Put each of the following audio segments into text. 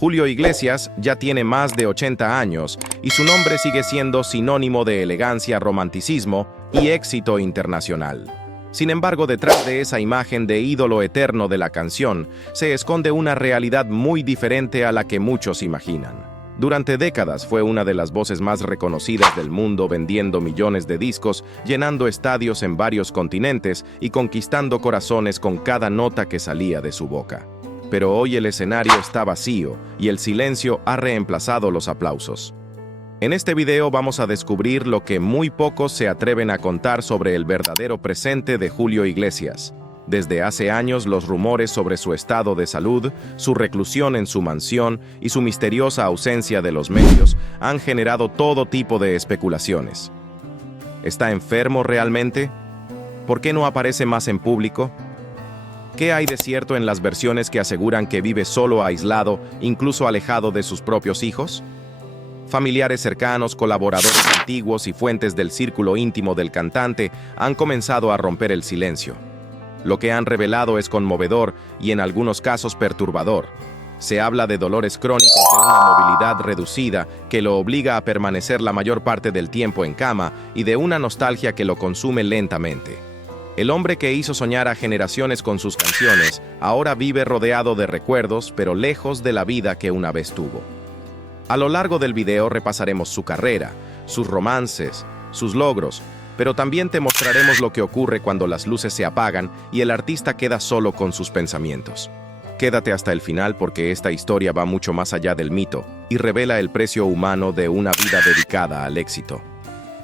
Julio Iglesias ya tiene más de 80 años y su nombre sigue siendo sinónimo de elegancia, romanticismo y éxito internacional. Sin embargo, detrás de esa imagen de ídolo eterno de la canción, se esconde una realidad muy diferente a la que muchos imaginan. Durante décadas fue una de las voces más reconocidas del mundo, vendiendo millones de discos, llenando estadios en varios continentes y conquistando corazones con cada nota que salía de su boca. Pero hoy el escenario está vacío y el silencio ha reemplazado los aplausos. En este video vamos a descubrir lo que muy pocos se atreven a contar sobre el verdadero presente de Julio Iglesias. Desde hace años, los rumores sobre su estado de salud, su reclusión en su mansión y su misteriosa ausencia de los medios han generado todo tipo de especulaciones. ¿Está enfermo realmente? ¿Por qué no aparece más en público? ¿Qué hay de cierto en las versiones que aseguran que vive solo, aislado, incluso alejado de sus propios hijos? Familiares cercanos, colaboradores antiguos y fuentes del círculo íntimo del cantante han comenzado a romper el silencio. Lo que han revelado es conmovedor y en algunos casos perturbador. Se habla de dolores crónicos, de una movilidad reducida que lo obliga a permanecer la mayor parte del tiempo en cama y de una nostalgia que lo consume lentamente. El hombre que hizo soñar a generaciones con sus canciones ahora vive rodeado de recuerdos, pero lejos de la vida que una vez tuvo. A lo largo del video repasaremos su carrera, sus romances, sus logros, pero también te mostraremos lo que ocurre cuando las luces se apagan y el artista queda solo con sus pensamientos. Quédate hasta el final porque esta historia va mucho más allá del mito y revela el precio humano de una vida dedicada al éxito.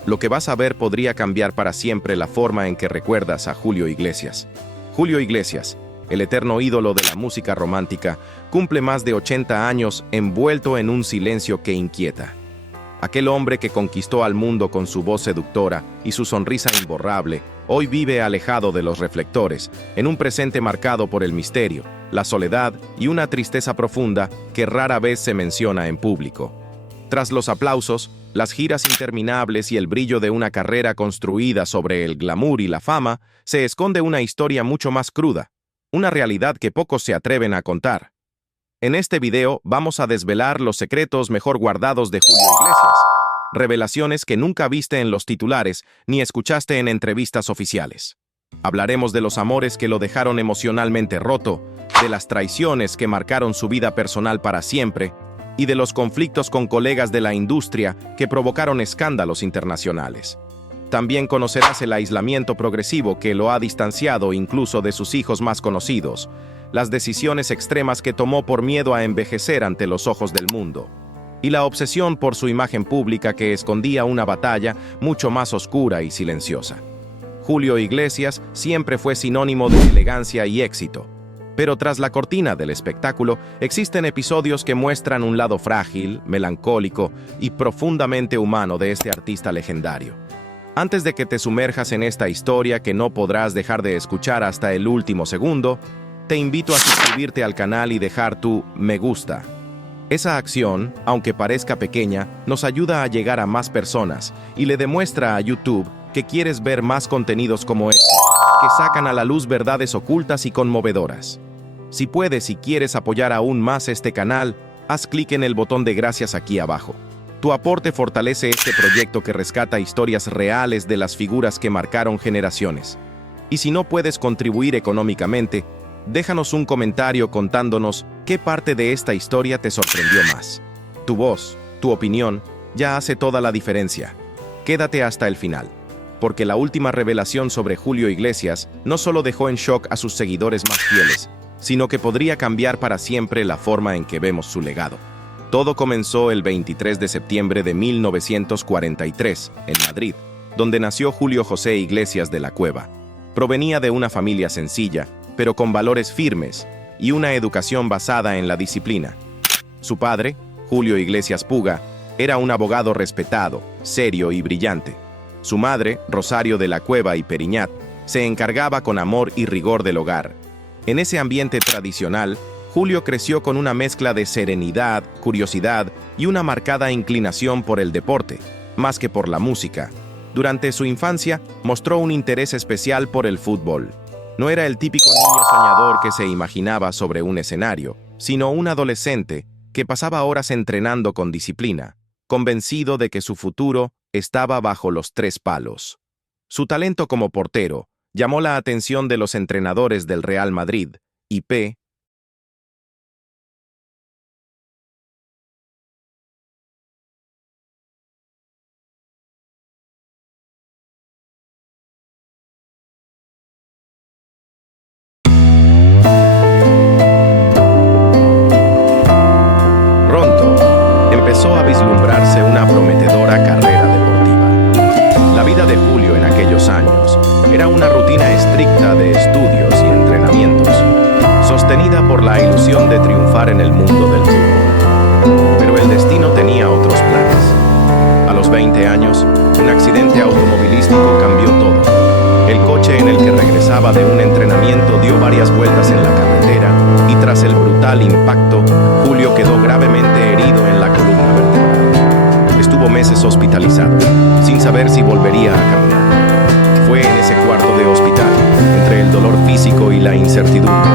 Lo que vas a ver podría cambiar para siempre la forma en que recuerdas a Julio Iglesias. Julio Iglesias, el eterno ídolo de la música romántica, cumple más de 80 años envuelto en un silencio que inquieta. Aquel hombre que conquistó al mundo con su voz seductora y su sonrisa imborrable, hoy vive alejado de los reflectores, en un presente marcado por el misterio, la soledad y una tristeza profunda que rara vez se menciona en público. Tras los aplausos, las giras interminables y el brillo de una carrera construida sobre el glamour y la fama, se esconde una historia mucho más cruda, una realidad que pocos se atreven a contar. En este video vamos a desvelar los secretos mejor guardados de Julio Iglesias, revelaciones que nunca viste en los titulares ni escuchaste en entrevistas oficiales. Hablaremos de los amores que lo dejaron emocionalmente roto, de las traiciones que marcaron su vida personal para siempre, y de los conflictos con colegas de la industria que provocaron escándalos internacionales. También conocerás el aislamiento progresivo que lo ha distanciado incluso de sus hijos más conocidos, las decisiones extremas que tomó por miedo a envejecer ante los ojos del mundo, y la obsesión por su imagen pública que escondía una batalla mucho más oscura y silenciosa. Julio Iglesias siempre fue sinónimo de elegancia y éxito. Pero tras la cortina del espectáculo, existen episodios que muestran un lado frágil, melancólico y profundamente humano de este artista legendario. Antes de que te sumerjas en esta historia que no podrás dejar de escuchar hasta el último segundo, te invito a suscribirte al canal y dejar tu me gusta. Esa acción, aunque parezca pequeña, nos ayuda a llegar a más personas y le demuestra a YouTube que quieres ver más contenidos como este, que sacan a la luz verdades ocultas y conmovedoras. Si puedes y quieres apoyar aún más este canal, haz clic en el botón de gracias aquí abajo. Tu aporte fortalece este proyecto que rescata historias reales de las figuras que marcaron generaciones. Y si no puedes contribuir económicamente, déjanos un comentario contándonos qué parte de esta historia te sorprendió más. Tu voz, tu opinión, ya hace toda la diferencia. Quédate hasta el final, porque la última revelación sobre Julio Iglesias no solo dejó en shock a sus seguidores más fieles, sino que podría cambiar para siempre la forma en que vemos su legado. Todo comenzó el 23 de septiembre de 1943, en Madrid, donde nació Julio José Iglesias de la Cueva. Provenía de una familia sencilla, pero con valores firmes y una educación basada en la disciplina. Su padre, Julio Iglesias Puga, era un abogado respetado, serio y brillante. Su madre, Rosario de la Cueva y Periñat, se encargaba con amor y rigor del hogar. En ese ambiente tradicional, Julio creció con una mezcla de serenidad, curiosidad y una marcada inclinación por el deporte, más que por la música. Durante su infancia, mostró un interés especial por el fútbol. No era el típico niño soñador que se imaginaba sobre un escenario, sino un adolescente que pasaba horas entrenando con disciplina, convencido de que su futuro estaba bajo los tres palos. Su talento como portero llamó la atención de los entrenadores del Real Madrid y P. Pronto empezó a vislumbrarse una prometedora carrera deportiva. La vida de Julio en aquellos años era una rutina estricta de estudios y entrenamientos, sostenida por la ilusión de triunfar en el mundo del fútbol. Pero el destino tenía otros planes. A los 20 años, un accidente automovilístico cambió todo. El coche en el que regresaba de un entrenamiento dio varias vueltas en la carretera y tras el brutal impacto, Julio quedó gravemente herido en la columna vertebral. Estuvo meses hospitalizado, sin saber si volvería a caminar. Fue en ese cuarto de hospital, entre el dolor físico y la incertidumbre,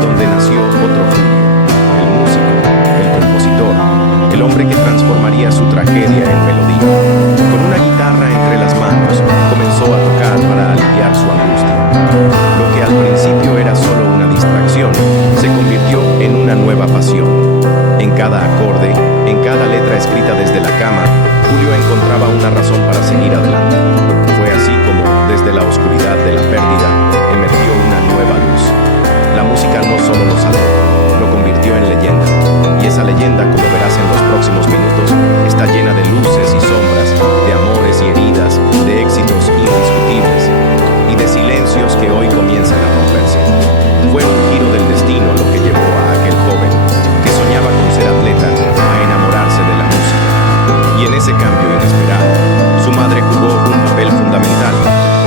donde nació otro Julio, el músico, el compositor, el hombre que transformaría su tragedia en melodía. Con una guitarra entre las manos, comenzó a tocar para aliviar su angustia. Lo que al principio era solo una distracción, se convirtió en una nueva pasión. En cada acorde, en cada letra escrita desde la cama, Julio encontraba una razón para seguir adelante. Fue así como, desde la oscuridad de la pérdida, emergió una nueva luz. La música no solo lo salvó, lo convirtió en leyenda. Y esa leyenda, como verás en los próximos minutos, está llena de luces y sombras, de amores y heridas, de éxitos indiscutibles y de silencios que hoy comienzan a romperse. Fue un giro del destino lo que llevó a aquel joven, que soñaba con ser atleta, a enamorarse de la música. Y en ese cambio inesperado, su madre jugó un papel fundamental.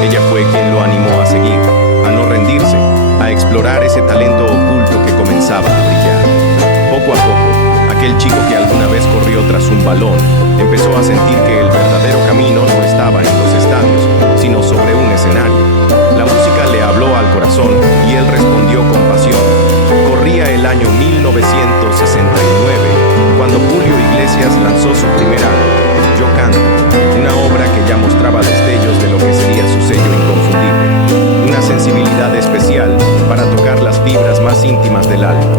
Ella fue quien lo animó a seguir, a no rendirse, a explorar ese talento oculto que comenzaba a brillar. Poco a poco, aquel chico que alguna vez corrió tras un balón, empezó a sentir que el verdadero camino no estaba en los estadios, sino sobre un escenario. La música le habló al corazón y él respondió con pasión. Corría el año 1969, cuando Julio Iglesias lanzó su primer álbum, Yo Canto, una obra que ya mostraba destellos de lo que sería su sello inconfundible, una sensibilidad especial para tocar las fibras más íntimas del alma.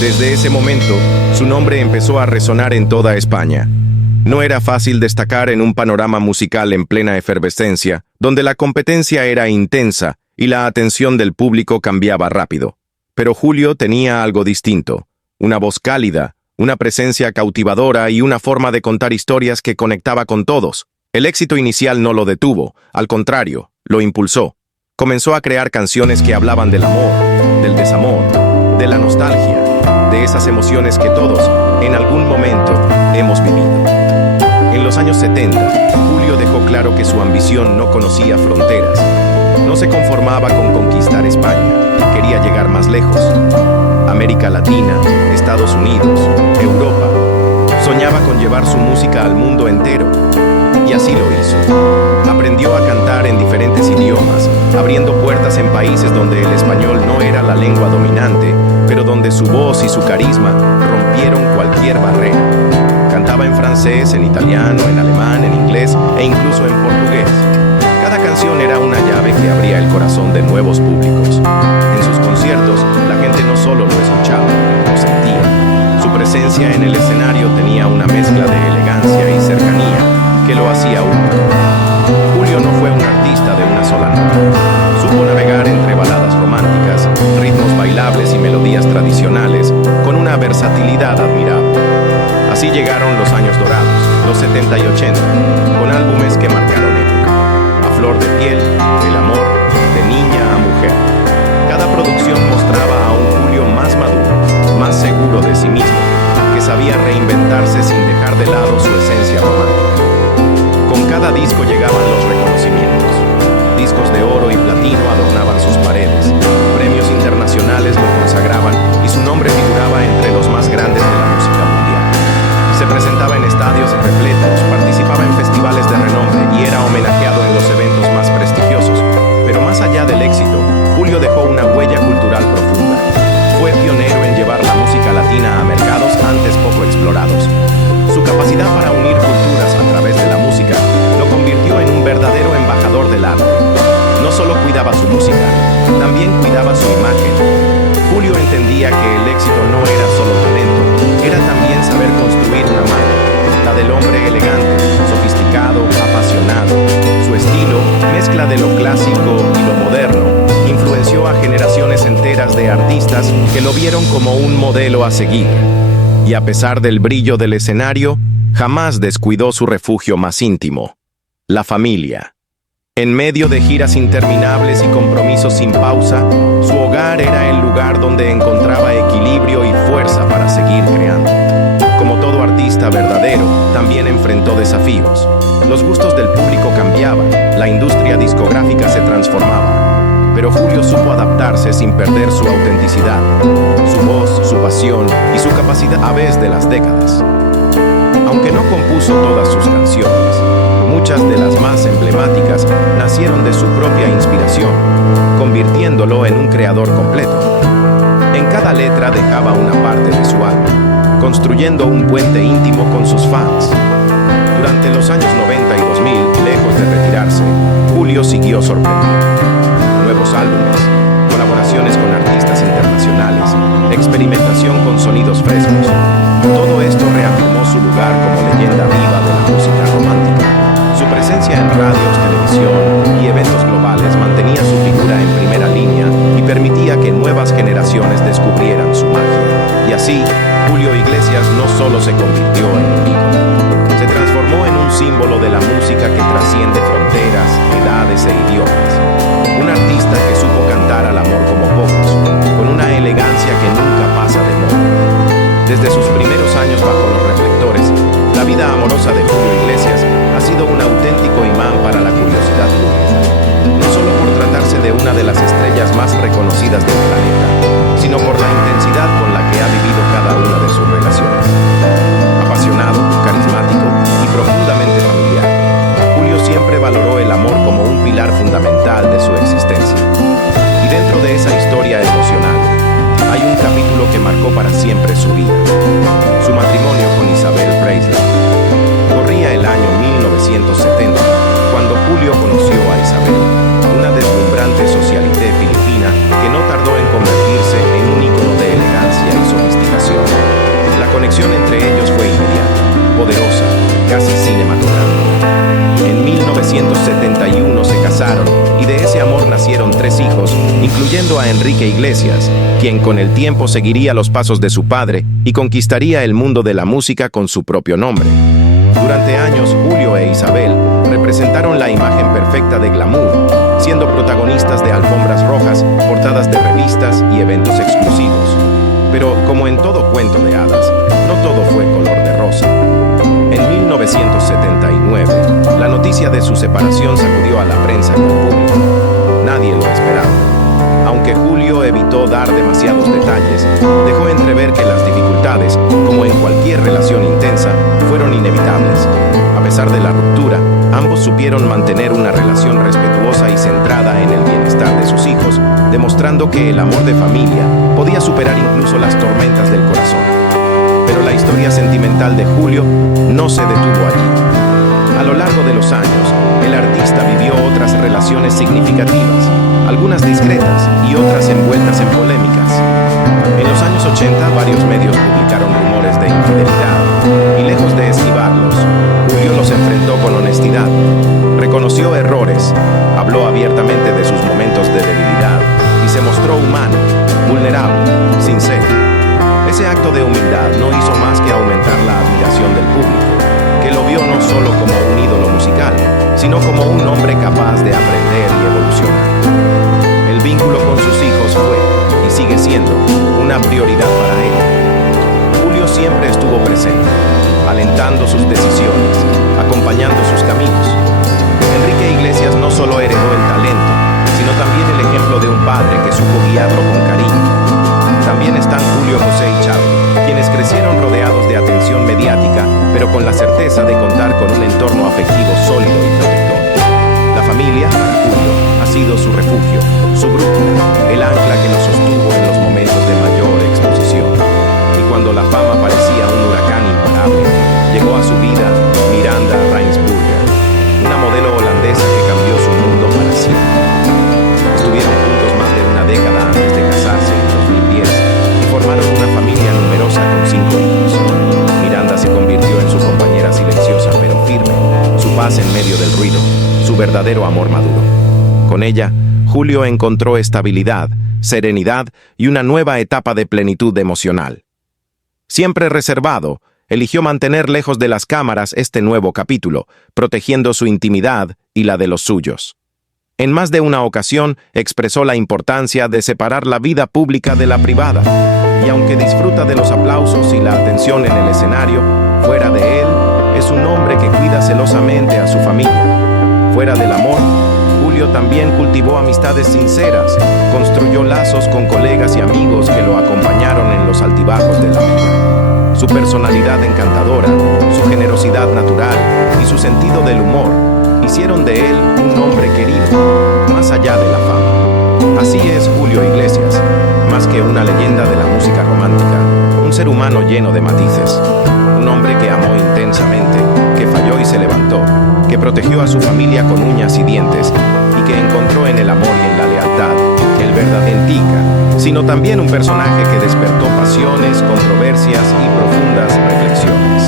Desde ese momento, su nombre empezó a resonar en toda España. No era fácil destacar en un panorama musical en plena efervescencia, donde la competencia era intensa y la atención del público cambiaba rápido. Pero Julio tenía algo distinto, una voz cálida, una presencia cautivadora y una forma de contar historias que conectaba con todos. El éxito inicial no lo detuvo, al contrario, lo impulsó. Comenzó a crear canciones que hablaban del amor, del desamor, de la nostalgia, de esas emociones que todos, en algún momento, hemos vivido. En los años 70, Julio dejó claro que su ambición no conocía fronteras. No se conformaba con conquistar España, quería llegar más lejos. América Latina, Estados Unidos, Europa. Soñaba con llevar su música al mundo entero. Y así lo hizo. Aprendió a cantar en diferentes idiomas, abriendo puertas en países donde el español no era la lengua dominante, pero donde su voz y su carisma rompieron cualquier barrera. Cantaba en francés, en italiano, en alemán, en inglés e incluso en portugués. Cada canción era una llave que abría el corazón de nuevos públicos. En sus conciertos, la gente no solo lo escuchaba, lo sentía. Su presencia en el escenario tenía una mezcla de elegancia y cercanía que lo hacía único. Julio no fue un artista de una sola nota. Supo navegar entre baladas románticas, ritmos bailables y melodías tradicionales, con una versatilidad admirable. Así llegaron los años dorados, los 70 y 80, con álbumes que marcaron época. A flor de piel, el amor, de niña a mujer. Cada producción mostraba a un Julio más maduro, más seguro de sí mismo, que sabía reinventarse sin dejar de lado su esencia romántica. Con cada disco llegaban los reconocimientos. Discos de oro y platino adornaban sus paredes. Premios internacionales lo consagraban y su nombre figuraba entre los más grandes de la música mundial. Se presentaba en estadios repletos, participaba en festivales de renombre y era homenajeado en los eventos más prestigiosos. Pero más allá del éxito, Julio dejó una huella cultural profunda. Fue pionero en llevar la música latina a mercados antes poco del hombre elegante, sofisticado, apasionado. Su estilo, mezcla de lo clásico y lo moderno, influenció a generaciones enteras de artistas que lo vieron como un modelo a seguir. Y a pesar del brillo del escenario, jamás descuidó su refugio más íntimo, la familia. En medio de giras interminables y compromisos sin pausa, su hogar era el lugar donde encontraba equilibrio y fuerza para seguir creando. Como todo artista verdadero, también enfrentó desafíos. Los gustos del público cambiaban, la industria discográfica se transformaba. Pero Julio supo adaptarse sin perder su autenticidad, su voz, su pasión y su capacidad a través de las décadas. Aunque no compuso todas sus canciones, muchas de las más emblemáticas nacieron de su propia inspiración, convirtiéndolo en un creador completo. En cada letra dejaba una parte de su alma, construyendo un puente íntimo con sus fans. Durante los años 90 y 2000, lejos de retirarse, Julio siguió sorprendiendo. Nuevos álbumes, colaboraciones con artistas internacionales, experimentación con sonidos frescos. Todo esto reafirmó su lugar como leyenda viva de la música romántica. Su presencia en radios, televisión y eventos globales mantenía su figura en primera línea y permitía que nuevas generaciones descubrieran su magia. Y así, Julio Iglesias no solo se convirtió en un ícono, se transformó en un símbolo de la música que trasciende fronteras, edades e idiomas. Un artista que supo cantar al amor como pocos, con una elegancia que nunca pasa de moda. Desde sus primeros años bajo los reflectores, la vida amorosa de Julio Iglesias ha sido un auténtico imán para la curiosidad pública. No solo por tratarse de una de las estrellas más reconocidas del planeta, sino por la intensidad con la que ha vivido cada una de sus relaciones. Apasionado, carismático y profundamente familiar, Julio siempre valoró el amor como un pilar fundamental de su existencia. Y dentro de esa historia emocional, hay un capítulo que marcó para siempre su vida: su matrimonio con Isabel Presley. Corría el año 1970, cuando Julio conoció a Isabel, una deslumbrante socialité filipina que no tardó en convertirse en un ícono de elegancia y sofisticación. La conexión entre ellos fue inmediata, poderosa, casi cinematográfica. En 1971 se casaron y de ese amor nacieron 3 hijos, incluyendo a Enrique Iglesias, quien con el tiempo seguiría los pasos de su padre y conquistaría el mundo de la música con su propio nombre. Durante años, Julio e Isabel representaron la imagen perfecta de glamour, siendo protagonistas de alfombras rojas, portadas de revistas y eventos exclusivos. Pero, como en todo cuento de hadas, no todo fue color de rosa. En 1979, la noticia de su separación sacudió a la prensa y al público. Nadie lo esperaba. Aunque Julio evitó dar demasiados detalles, dejó entrever que las dificultades, como en cualquier relación intensa, fueron inevitables. A pesar de la ruptura, ambos supieron mantener una relación respetuosa y centrada en el bienestar de sus hijos, demostrando que el amor de familia podía superar incluso las tormentas del corazón. Pero la historia sentimental de Julio no se detuvo allí. A lo largo de los años, el artista vivió otras relaciones significativas, algunas discretas y otras envueltas en polémicas. En los años 80, varios medios publicaron rumores de infidelidad, y lejos de esquivarlos, Julio los enfrentó con honestidad. Reconoció errores, habló abiertamente de sus momentos de debilidad y se mostró humano, vulnerable, sincero. Ese acto de humildad no hizo más que aumentar la admiración del público, que lo vio no solo como un ídolo musical, sino como un hombre capaz de aprender y evolucionar. El vínculo con sus hijos fue, y sigue siendo, una prioridad para él. Julio siempre estuvo presente, alentando sus decisiones, acompañando sus caminos. Enrique Iglesias no solo heredó el talento, sino también el ejemplo de un padre que supo guiarlo con cariño. También están Julio José y Chávez, quienes crecieron rodeados de atención mediática, pero con la certeza de contar con un entorno afectivo sólido y protector. La familia, para Julio, ha sido su refugio, su brújula, el ancla que lo sostuvo en los momentos de mayor exposición. Y cuando la fama parecía un huracán imparable, llegó a su vida Miranda Reinsburger, una modelo holandesa que cambió su mundo para siempre. Estuvieron juntos más de una década antes de casarse en 2010 y formaron una familia numerosa con 5 hijos. Miranda se convirtió en su compañera silenciosa su verdadero amor maduro. Con ella, Julio encontró estabilidad, serenidad y una nueva etapa de plenitud emocional. Siempre reservado, eligió mantener lejos de las cámaras este nuevo capítulo, protegiendo su intimidad y la de los suyos. En más de una ocasión expresó la importancia de separar la vida pública de la privada, y aunque disfruta de los aplausos y la atención en el escenario, fuera de él, es un hombre que cuida celosamente a su familia. Fuera del amor, Julio también cultivó amistades sinceras, construyó lazos con colegas y amigos que lo acompañaron en los altibajos de la vida. Su personalidad encantadora, su generosidad natural y su sentido del humor hicieron de él un hombre querido, más allá de la fama. Así es Julio Iglesias, más que una leyenda de la música romántica, un ser humano lleno de matices, un hombre que amó intensamente, que falló y se levantó, que protegió a su familia con uñas y dientes, y que encontró en el amor y en la lealtad el verdadero Tica, sino también un personaje que despertó pasiones, controversias y profundas reflexiones.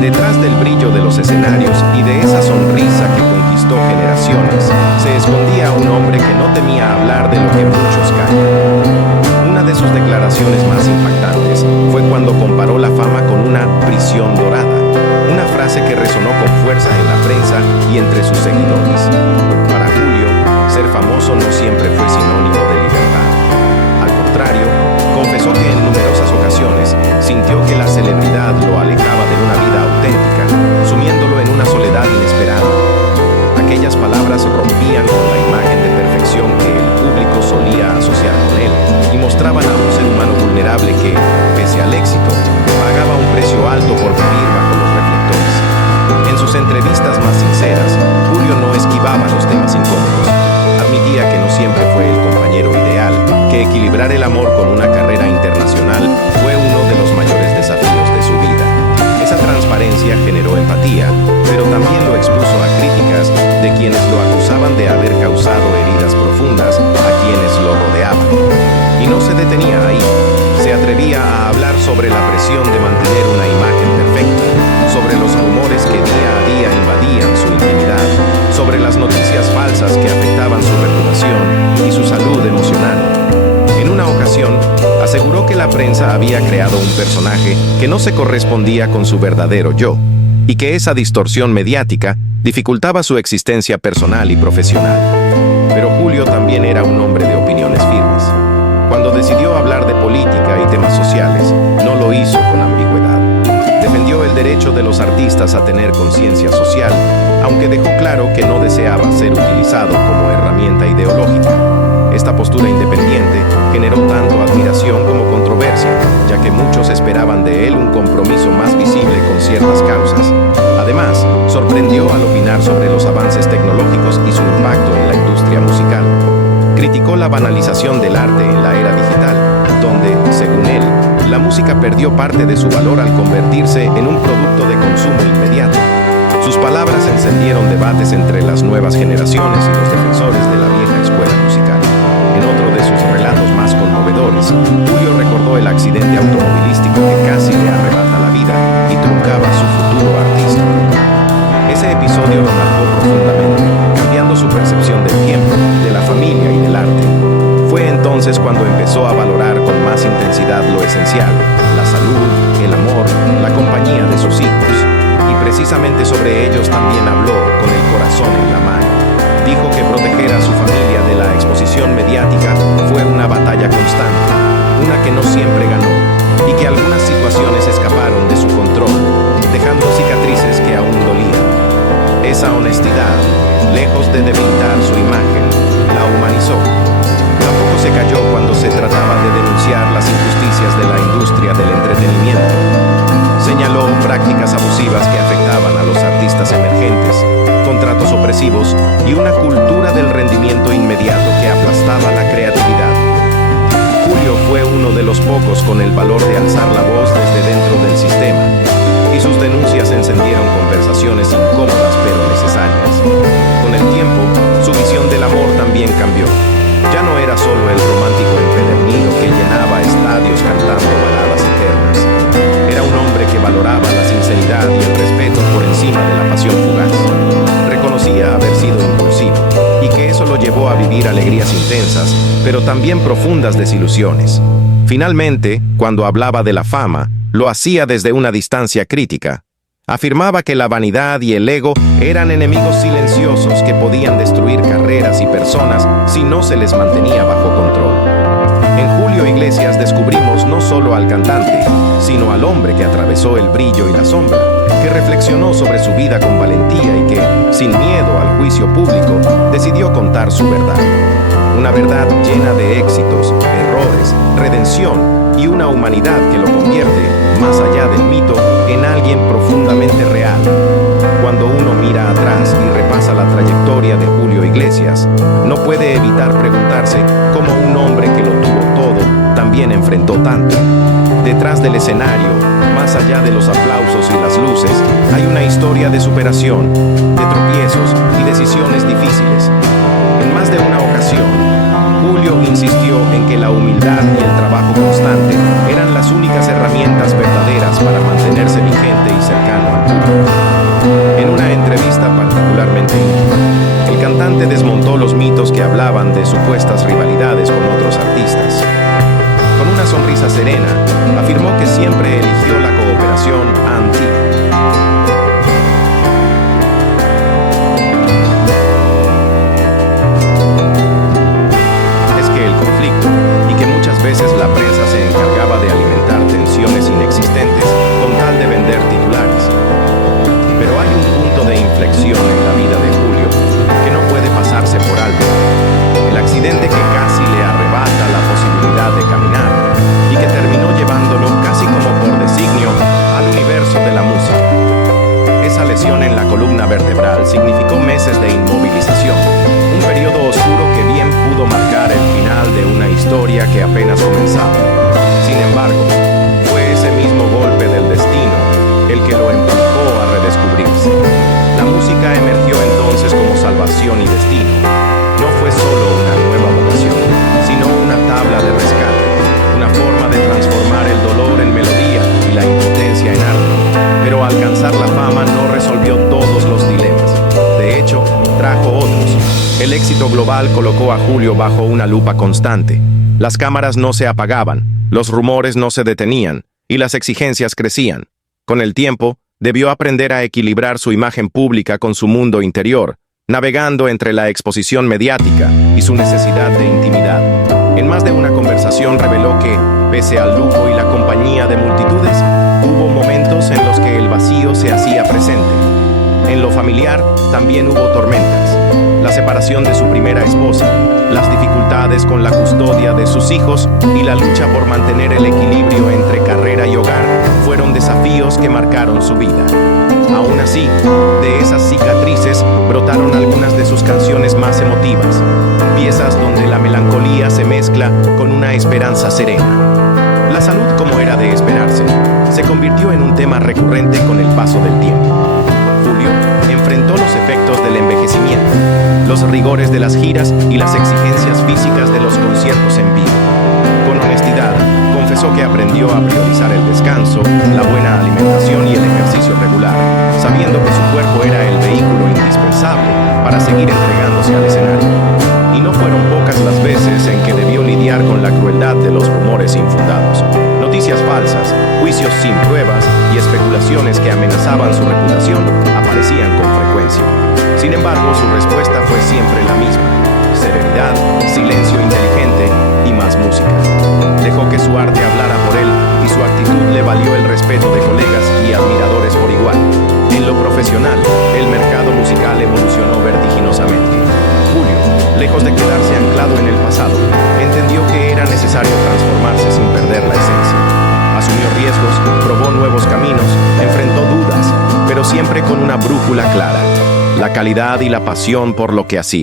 Detrás del brillo de los escenarios y de esa sonrisa que conquistó generaciones, se escondía un hombre que no temía hablar de lo que muchos callan. Una de sus declaraciones más impactantes fue cuando comparó la fama con una prisión dorada, una frase que resonó con fuerza en la prensa y entre sus seguidores. Para Julio, ser famoso no siempre fue sinónimo de libertad. Al contrario, confesó que en numerosas ocasiones sintió que la celebridad lo alejaba de una vida auténtica, sumiéndolo en una soledad inesperada. Aquellas palabras rompían con la imagen de perfección que el público solía asociar con él y mostraban a un ser humano vulnerable que, pese al éxito, pagaba un precio alto por vivir bajo los reflectores. En sus entrevistas más sinceras, Julio no esquivaba los temas incómodos. Admitía que no siempre fue el compañero ideal, que equilibrar el amor con una carrera internacional fue uno de los mayores desafíos de su vida. Esa transparencia generó empatía, pero también lo expuso a críticas de quienes lo acusaban de haber causado heridas profundas a quienes lo rodeaban. Y no se detenía ahí. Se atrevía a hablar sobre la presión de mantener una imagen perfecta, sobre los rumores que día a día invadían su intimidad, sobre las noticias falsas que afectaban su reputación y su salud emocional. En una ocasión, aseguró que la prensa había creado un personaje que no se correspondía con su verdadero yo, y que esa distorsión mediática dificultaba su existencia personal y profesional. Pero Julio también era un hombre de opiniones firmes. Cuando decidió hablar de política y temas sociales, no lo hizo con ambigüedad. Defendió el derecho de los artistas a tener conciencia social, aunque dejó claro que no deseaba ser utilizado como herramienta ideológica. Esta postura independiente generó tanto admiración como controversia, ya que muchos esperaban de él un compromiso más visible con ciertas causas. Además, sorprendió al opinar sobre los avances tecnológicos y su impacto en la industria musical. Criticó la banalización del arte en la era digital, donde, según él, la música perdió parte de su valor al convertirse en un producto de consumo inmediato. Sus palabras encendieron debates entre las nuevas generaciones y los defensores de la vieja escuela musical. En otro de sus relatos más conmovedores, Julio recordó el accidente automovilístico que casi le arrebata la vida y truncaba su futuro artístico. Ese episodio lo marcó profundamente, cambiando su percepción del tiempo, de la familia y del arte. Fue entonces cuando empezó a valorar con más intensidad lo esencial, la salud, el amor, la compañía de sus hijos. Y precisamente sobre ellos también habló con el corazón en la mano. Dijo que proteger a su familia de la exposición mediática fue una batalla constante, una que no siempre ganó, y que algunas situaciones escaparon de su control, dejando cicatrices que aún dolían. Esa honestidad, lejos de debilitar su imagen, la humanizó. Tampoco se cayó cuando se trataba de denunciar las injusticias de la industria del entretenimiento. Señaló prácticas abusivas que afectaban a los artistas emergentes, contratos opresivos y una cultura del rendimiento inmediato que aplastaba la creatividad. Julio fue uno de los pocos con el valor de alzar la voz desde dentro del sistema, y sus denuncias encendieron conversaciones incómodas pero necesarias. Con el tiempo, su visión del amor también cambió. Ya no era solo el romántico empedernido que llenaba estadios cantando baladas eternas. Era un hombre que valoraba la sinceridad y el respeto por encima de la pasión fugaz. Reconocía haber intensas, pero también profundas desilusiones. Finalmente, cuando hablaba de la fama, lo hacía desde una distancia crítica. Afirmaba que la vanidad y el ego eran enemigos silenciosos que podían destruir carreras y personas si no se les mantenía bajo control. En Julio Iglesias descubrimos no solo al cantante, sino al hombre que atravesó el brillo y la sombra, que reflexionó sobre su vida con valentía y que, sin miedo al juicio público, decidió contar su verdad. Una verdad llena de éxitos, errores, redención y una humanidad que lo convierte, más allá del mito, en alguien profundamente real. Cuando uno mira atrás y repasa la trayectoria de Julio Iglesias, no puede evitar preguntarse cómo un hombre que lo tuvo todo también enfrentó tanto. Detrás del escenario, más allá de los aplausos y las luces, hay una historia de superación, de tropiezos y decisiones difíciles. En más de una ocasión, Julio insistió en que la humildad y el trabajo constante eran las únicas herramientas verdaderas para mantenerse vigente y cercano al público. En una entrevista particularmente íntima, el cantante desmontó los mitos que hablaban de supuestas rivalidades con otros artistas. Con una sonrisa serena, afirmó que siempre eligió la cooperación ante veces la prensa se encargaba de alimentar tensiones inexistentes con tal de vender titulares. Pero hay un punto de inflexión en la vida de Julio que no puede pasarse por alto. El accidente que casi le arrebata la posibilidad de caminar y que terminó llevándolo casi como por designio al universo de la música. Esa lesión en la columna vertebral significó meses de inmovilización, un periodo oscuro que bien pudo marcar el final de una historia que apenas comenzaba. Sin embargo, fue ese mismo golpe del destino el que lo empujó a redescubrirse. La música emergió entonces como salvación y destino. No fue solo una nueva vocación, sino una tabla de rescate, una forma de transformar el dolor en melodía y la impotencia en arte. Pero alcanzar la fama no resolvió todos los dilemas. De hecho, trajo otros. El éxito global colocó a Julio bajo una lupa constante. Las cámaras no se apagaban, los rumores no se detenían y las exigencias crecían. Con el tiempo, debió aprender a equilibrar su imagen pública con su mundo interior, navegando entre la exposición mediática y su necesidad de intimidad. En más de una conversación reveló que, pese al lujo y la compañía de multitudes, hubo momentos en los que el vacío se hacía presente. En lo familiar también hubo tormentas. La separación de su primera esposa, las dificultades con la custodia de sus hijos y la lucha por mantener el equilibrio entre carrera y hogar fueron desafíos que marcaron su vida. Aún así, de esas cicatrices brotaron algunas de sus canciones más emotivas, piezas donde la melancolía se mezcla con una esperanza serena. La salud, como era de esperarse, se convirtió en un tema recurrente con el paso del tiempo. Julio enfrentó los efectos del envejecimiento, los rigores de las giras y las exigencias físicas de los conciertos en vivo. Con honestidad, confesó que aprendió a priorizar el descanso, la buena alimentación y el ejercicio regular, sabiendo que su cuerpo era el vehículo indispensable para seguir entregándose al escenario. Y no fueron pocas las veces en que debió lidiar con la crueldad de los rumores infundados, noticias falsas, juicios sin pruebas y especulaciones que amenazaban su reputación aparecían con frecuencia. Sin embargo, su respuesta fue siempre la misma: serenidad, silencio inteligente y más música. Dejó que su arte hablara por él y su actitud le valió el respeto de colegas y admiradores por igual. En lo profesional, el mercado musical evolucionó vertiginosamente. Julio, lejos de quedarse anclado en el pasado, entendió que era necesario transformarse sin perder la esencia. Asumió riesgos, probó nuevos caminos, enfrentó dudas, pero siempre con una brújula clara: la calidad y la pasión por lo que hacía.